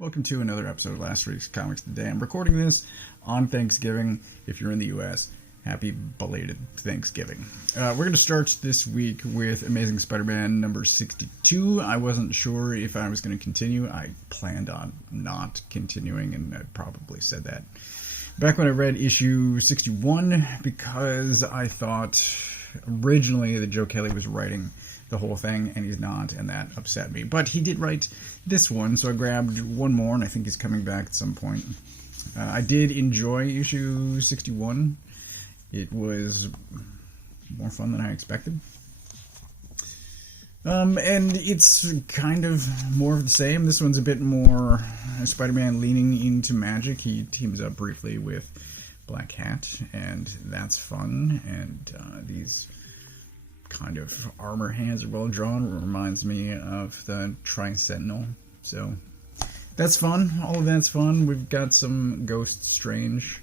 Welcome to another episode of last week's Comics Today. I'm recording this on Thanksgiving. If you're in the U.S., happy belated Thanksgiving. We're going to start this week with Amazing Spider-Man number 62. I wasn't sure if I was going to continue. I planned on not continuing, and I probably said that back when I read issue 61, because I thought originally that Joe Kelly was writing the whole thing, and he's not, and that upset me. But he did write this one, so I grabbed one more, and I think he's coming back at some point. I did enjoy issue 61. It was more fun than I expected. And it's kind of more of the same. This one's a bit more Spider-Man leaning into magic. He teams up briefly with Black Cat, and that's fun. And these kind of armor hands are well drawn. It reminds me of the Tri-Sentinel. So that's fun. All of that's fun. We've got some Ghost Strange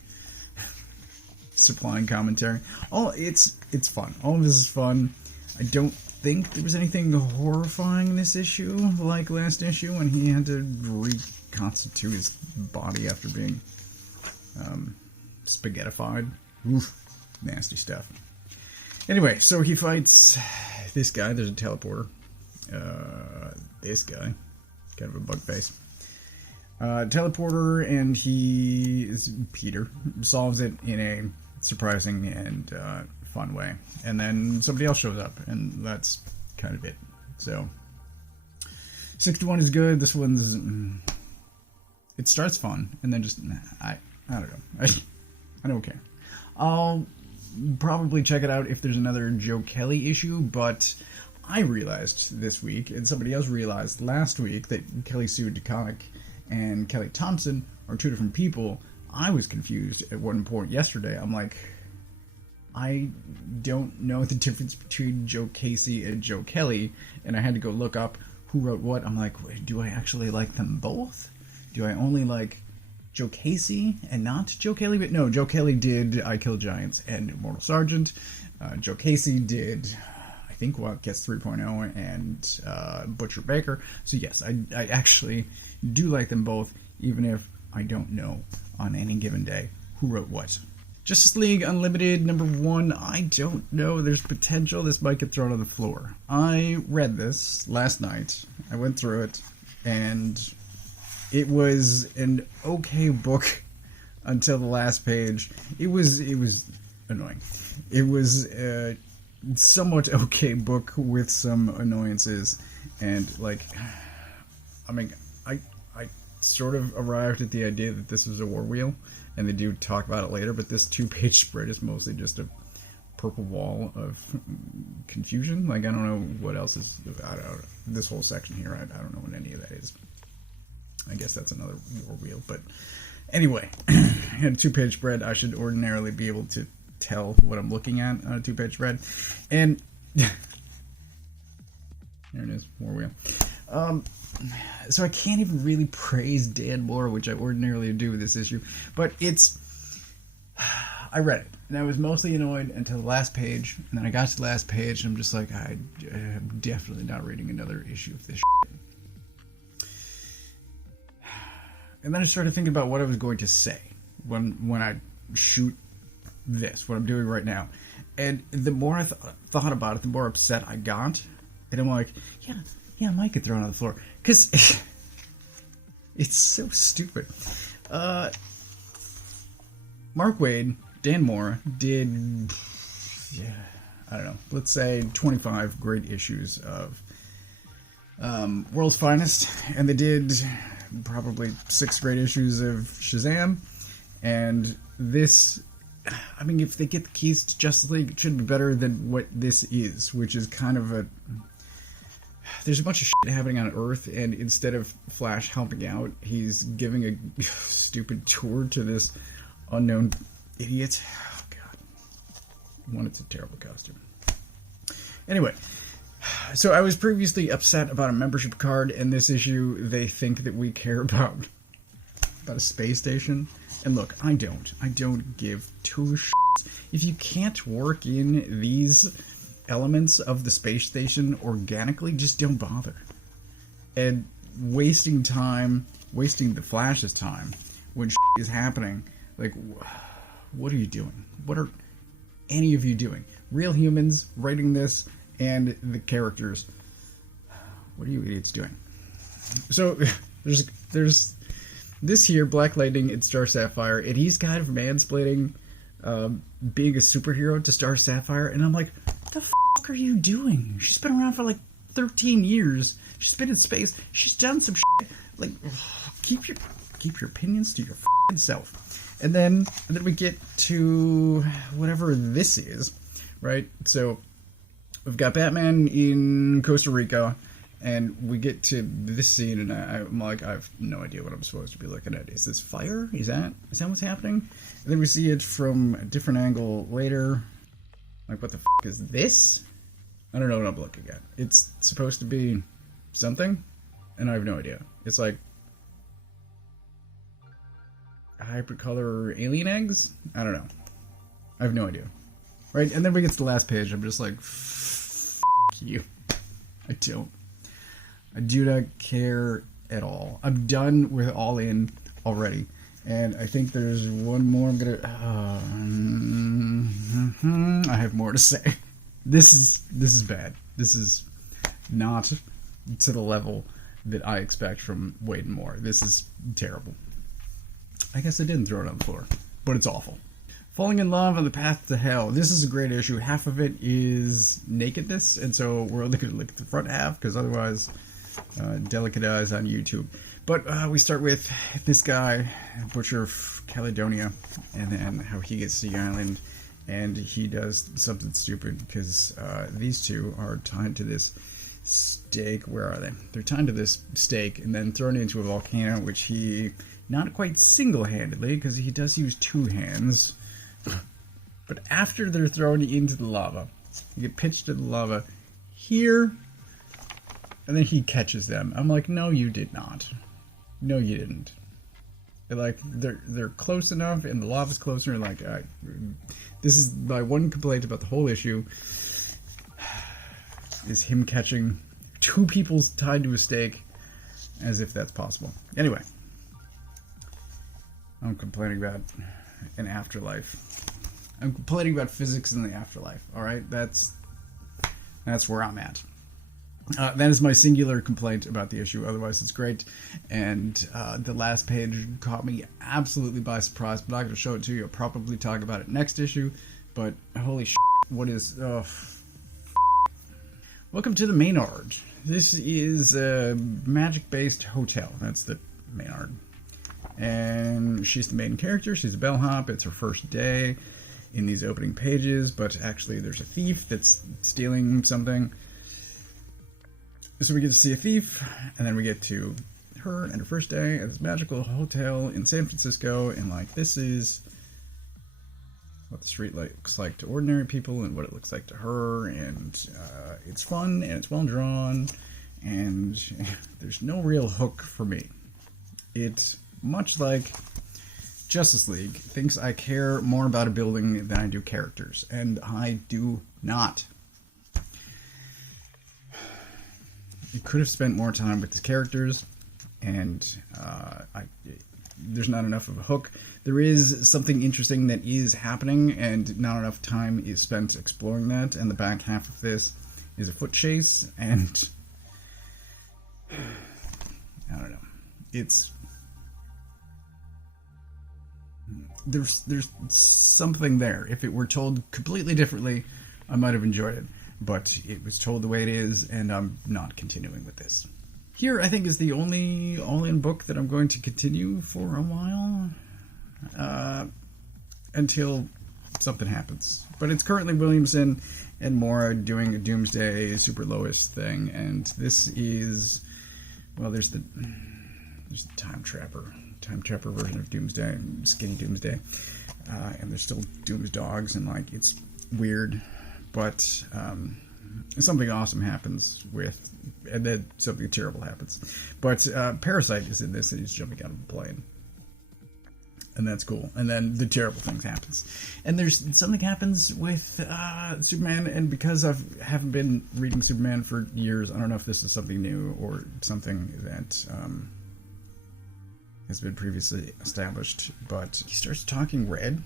supplying commentary. It's fun. All of this is fun. I don't think there was anything horrifying in this issue like last issue when he had to reconstitute his body after being spaghettified. Oof, nasty stuff. Anyway, so he fights this guy. There's a teleporter. This guy. Kind of a bug face. Teleporter, and he is Peter. Solves it in a surprising and fun way. And then somebody else shows up, and that's kind of it. So, 61 is good. This one's... it starts fun, and then just... I don't know. I don't care. I'll probably check it out if there's another Joe Kelly issue, but I realized this week, and somebody else realized last week, that Kelly Sue DeConnick and Kelly Thompson are two different people. I was confused at one point yesterday. I'm like, I don't know the difference between Joe Casey and Joe Kelly, and I had to go look up who wrote what. I'm like, do I actually like them both? Do I only like Joe Casey and not Joe Kelly? But no, Joe Kelly did I Kill Giants and Immortal Sergeant. Joe Casey did, I think, Wildcats 3.0 and Butcher Baker. So yes, I actually do like them both, even if I don't know on any given day who wrote what. Justice League Unlimited number 1, I don't know. There's potential this might get thrown on the floor. I read this last night. I went through it, and it was an okay book until the last page. It was annoying. It was a somewhat okay book with some annoyances, and like, I mean, I sort of arrived at the idea that this was a war wheel, and they do talk about it later, but this 2-page spread is mostly just a purple wall of confusion. Like, I don't know what else is, this whole section here, I don't know what any of that is. I guess that's another war wheel, but anyway, had a 2-page spread. I should ordinarily be able to tell what I'm looking at on a 2-page spread, and there it is, war wheel. So I can't even really praise Dan Moore, which I ordinarily do with this issue, but I read it, and I was mostly annoyed until the last page, and then I got to the last page, and I'm just like, I'm definitely not reading another issue of this shit. And then I started thinking about what I was going to say when I shoot this, what I'm doing right now. And the more I thought about it, the more upset I got. And I'm like, yeah, I might get thrown on the floor. Because it's so stupid. Mark Waid, Dan Moore, did, I don't know, let's say 25 great issues of World's Finest. And they did probably 6 great issues of Shazam, and this, I mean, if they get the keys to Justice League, it should be better than what this is, which is kind of there's a bunch of shit happening on Earth, and instead of Flash helping out, he's giving a stupid tour to this unknown idiot. Oh god, it's a terrible costume. Anyway, so I was previously upset about a membership card. In this issue, they think that we care about a space station. And look, I don't give two shits. If you can't work in these elements of the space station organically, just don't bother. And wasting time wasting the Flash's time when is happening. Like, what are you doing? What are any of you doing? Real humans writing this and the characters. What are you idiots doing? So there's this here, Black Lightning and Star Sapphire, and he's kind of mansplaining being a superhero to Star Sapphire, and I'm like, what the fuck are you doing? She's been around for like 13 years. She's been in space. She's done some shit. Like, keep your opinions to your fucking self. And then we get to whatever this is, right? So we've got Batman in Costa Rica, and we get to this scene, and I'm like, I have no idea what I'm supposed to be looking at. Is this fire? Is that what's happening? And then we see it from a different angle later. Like, what the fuck is this? I don't know what I'm looking at. It's supposed to be something, and I have no idea. It's like hypercolor alien eggs? I don't know. I have no idea. Right? And then we get to the last page. I'm just like, f you. I do not care at all. I'm done with All In already. And I think there's one more I'm gonna... I have more to say. This is bad. This is not to the level that I expect from Wade and Moore. This is terrible. I guess I didn't throw it on the floor, but it's awful. Falling in Love on the Path to Hell. This is a great issue. Half of it is nakedness, and so we're only going to look at the front half, because otherwise, delicate eyes on YouTube. But we start with this guy, Butcher of Caledonia, and then how he gets to the island, and he does something stupid, because these two are tied to this stake. Where are they? They're tied to this stake, and then thrown into a volcano, which he, not quite single-handedly, because he does use two hands, but after they're thrown into the lava, you get pitched to the lava here, and then he catches them. I'm like, no, you did not. No, you didn't. Like, they're close enough, and the lava's closer. Like, this is my one complaint about the whole issue, is him catching two people tied to a stake, as if that's possible. Anyway, I'm complaining about an afterlife. I'm complaining about physics in the afterlife. All right, that's where I'm at. That is my singular complaint about the issue. Otherwise, it's great. And the last page caught me absolutely by surprise. I'm not going to show it to you. I'll probably talk about it next issue. But holy shit, what is... Welcome to the Maynard. This is a magic-based hotel. That's the Maynard. And she's the main character. She's a bellhop. It's her first day in these opening pages. But actually, there's a thief that's stealing something. So we get to see a thief, and then we get to her and her first day at this magical hotel in San Francisco, and like, this is what the street looks like to ordinary people and what it looks like to her, and it's fun, and it's well drawn, and there's no real hook for me. It, much like Justice League, thinks I care more about a building than I do characters, and I do not. You could have spent more time with the characters, and there's not enough of a hook. There is something interesting that is happening, and not enough time is spent exploring that, and the back half of this is a foot chase, and I don't know. It's... There's something there. If it were told completely differently, I might have enjoyed it. But it was told the way it is, and I'm not continuing with this. Here, I think, is the only all-in book that I'm going to continue for a while. Until something happens. But it's currently Williamson and Mora doing a Doomsday Super Lois thing, and this is... Well, there's the Time Trapper version of Doomsday, Skinny Doomsday. And there's still Doom's Dogs, and, like, it's weird. But something awesome happens with, and then something terrible happens. But Parasite is in this, and he's jumping out of a plane, and that's cool. And then the terrible things happens, and there's something happens with Superman. And because I haven't been reading Superman for years, I don't know if this is something new or something that has been previously established, but he starts talking red.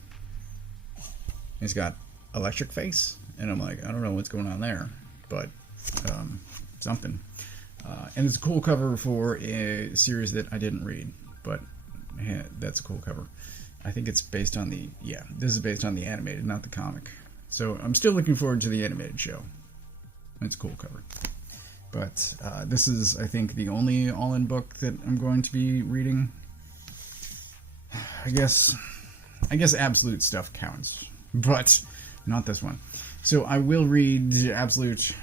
He's got electric face, and I'm like, I don't know what's going on there, but something. And it's a cool cover for a series that I didn't read, but yeah, that's a cool cover. I think it's based on this is based on the animated, not the comic. So I'm still looking forward to the animated show. It's a cool cover. But this is, I think, the only all-in book that I'm going to be reading. I guess Absolute stuff counts, but not this one. So I will read Absolute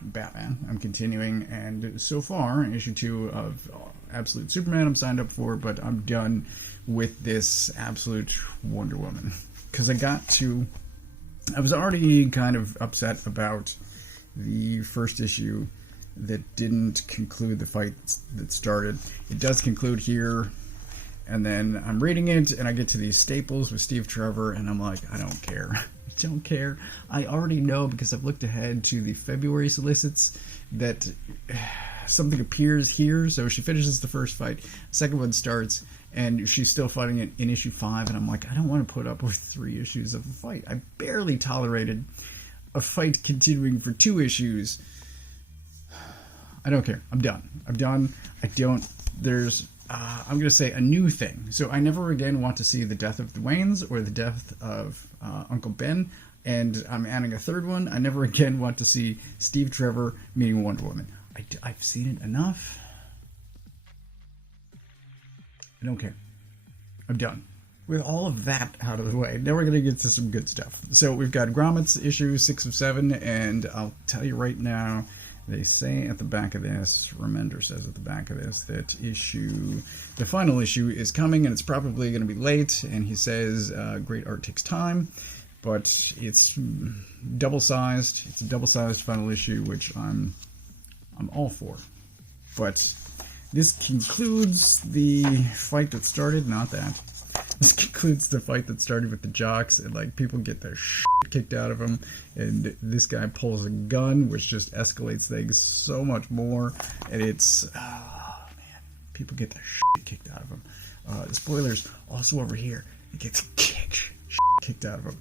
Batman. I'm continuing, and so far, issue 2 of Absolute Superman I'm signed up for, but I'm done with this Absolute Wonder Woman. Because I was already kind of upset about the first issue that didn't conclude the fight that started. It does conclude here, and then I'm reading it, and I get to these staples with Steve Trevor, and I'm like, I don't care. I don't care. I already know, because I've looked ahead to the February solicits, that something appears here. So she finishes the first fight, the second one starts, and she's still fighting it in issue 5, and I'm like, I don't want to put up with 3 issues of a fight. I barely tolerated a fight continuing for 2 issues. I don't care. I'm done. I'm going to say a new thing. So I never again want to see the death of the Waynes or the death of Uncle Ben. And I'm adding a third one. I never again want to see Steve Trevor meeting Wonder Woman. I've seen it enough. I don't care. I'm done. With all of that out of the way, now we're going to get to some good stuff. So we've got Grommets issue 6 of 7, and I'll tell you right now, they say at the back of this, Remender says at the back of this, that the final issue is coming, and it's probably going to be late, and he says great art takes time, but it's double-sized. It's a double-sized final issue, which I'm all for. But this concludes the fight that started, not that. This concludes the fight that started with the jocks, and like people get their shit kicked out of them, and this guy pulls a gun, which just escalates things so much more, and it's people get their shit kicked out of them. Spoilers also over here. It gets kicked out of them.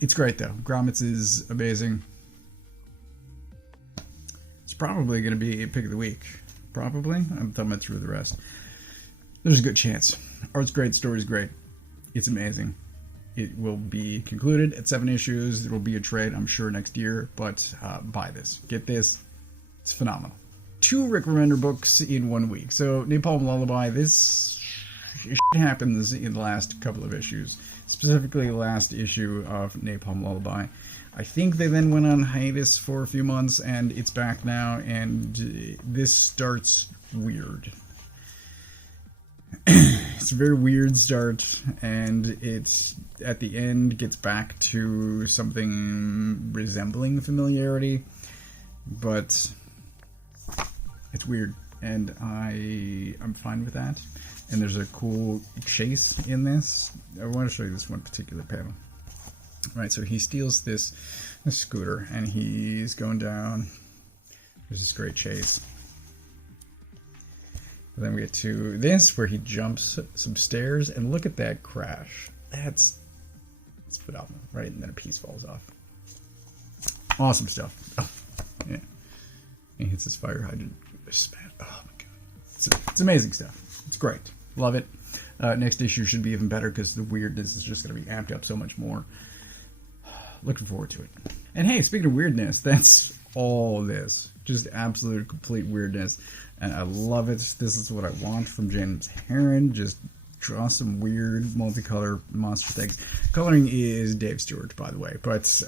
It's great though. Grommets is amazing. It's probably going to be a pick of the week. Probably. I'm thumbing through the rest. There's a good chance. Art's great, story's great. It's amazing. It will be concluded at 7 issues. There will be a trade, I'm sure, next year, but buy this. Get this. It's phenomenal. 2 Rick Remender books in 1 week. So, Napalm Lullaby, this happens in the last couple of issues. Specifically, the last issue of Napalm Lullaby. I think they then went on hiatus for a few months, and it's back now, and this starts weird. It's a very weird start, and it's at the end gets back to something resembling familiarity, but it's weird, and I'm fine with that. And there's a cool chase in this. I want to show you this one particular panel. Right, so he steals this scooter, and he's going down. There's this great chase. And then we get to this, where he jumps some stairs, and look at that crash. It's phenomenal, right? And then a piece falls off. Awesome stuff. Oh, yeah. He hits his fire hydrant. Oh my god. It's amazing stuff. It's great. Love it. Next issue should be even better, because the weirdness is just going to be amped up so much more. Looking forward to it. And hey, speaking of weirdness, that's all this. Just absolute, complete weirdness. And I love it. This is what I want from James Herron. Just draw some weird multicolor monster things. Coloring is Dave Stewart, by the way. But,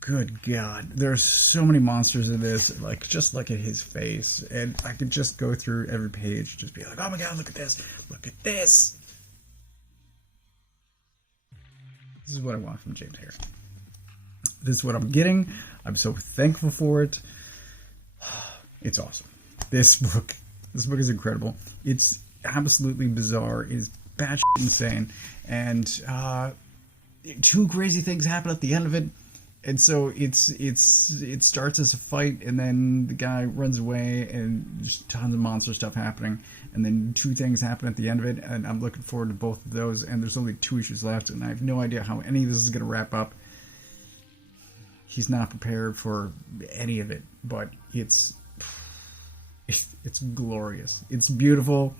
good God. There's so many monsters in this. Like, just look at his face. And I could just go through every page. Just be like, oh my god, look at this. Look at this. This is what I want from James Herron. This is what I'm getting. I'm so thankful for it. It's awesome. This book is incredible. It's absolutely bizarre. It's batshit insane. And 2 crazy things happen at the end of it. And so it starts as a fight, and then the guy runs away, and just tons of monster stuff happening, and then two things happen at the end of it, and I'm looking forward to both of those. And there's only 2 issues left, and I have no idea how any of this is going to wrap up. He's not prepared for any of it, but it's glorious. It's beautiful.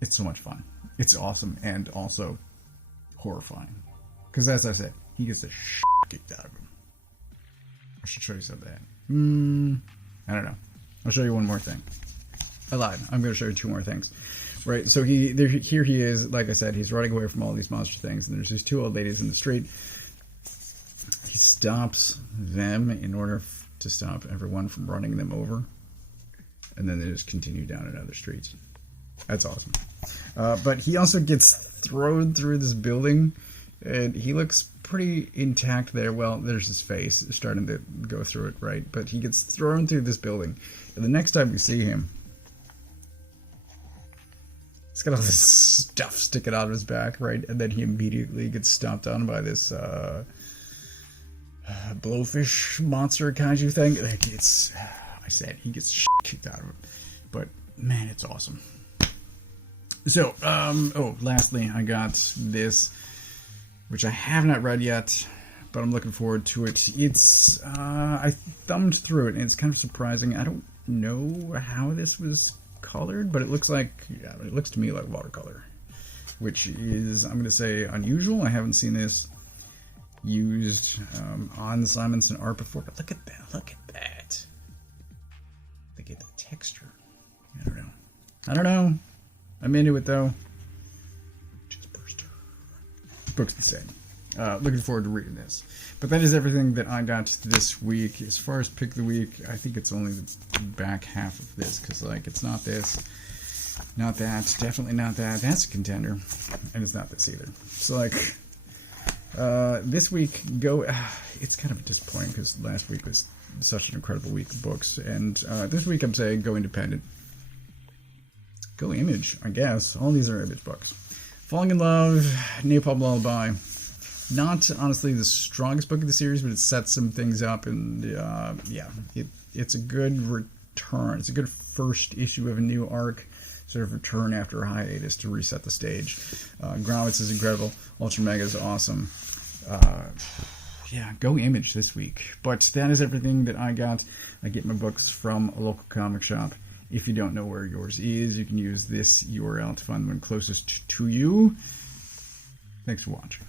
It's so much fun. It's awesome, and also horrifying. Because as I said, he gets the shit kicked out of him. I should show you some of that. I don't know. I'll show you one more thing. I lied. I'm going to show you 2 more things. Right, so here he is. Like I said, he's running away from all these monster things, and there's these 2 old ladies in the street. He stops them in order to stop everyone from running them over. And then they just continue down another street. That's awesome. But he also gets thrown through this building, and he looks pretty intact there. Well, there's his face starting to go through it, right? But he gets thrown through this building. And the next time we see him, he's got all this stuff sticking out of his back, right? And then he immediately gets stomped on by this blowfish monster kaiju thing. Like, I said, he gets shit kicked out of him. But, man, it's awesome. So, lastly, I got this, which I have not read yet, but I'm looking forward to it. It's, I thumbed through it, and it's kind of surprising. I don't know how this was colored, but it looks to me like watercolor, which is, I'm going to say, unusual. I haven't seen this used on Simonson art before, but look at that. Look at that. Look at the texture. I don't know. I'm into it, though. Just burst. Book's insane. Looking forward to reading this. But that is everything that I got this week. As far as pick of the week, I think it's only the back half of this, because, like, it's not this, not that, definitely not that. That's a contender, and it's not this either. So, like, this week, it's kind of disappointing, because last week was such an incredible week of books, and this week I'm saying go independent. Go Image, I guess. All these are Image books. Falling in Love, Napalm Lullaby. Not, honestly, the strongest book of the series, but it sets some things up, and, it's a good return. It's a good first issue of a new arc, sort of return after a hiatus to reset the stage. Grommets is incredible. Ultramega is awesome. Go Image this week. But that is everything that I got. I get my books from a local comic shop. If you don't know where yours is, you can use this URL to find the one closest to you. Thanks for watching.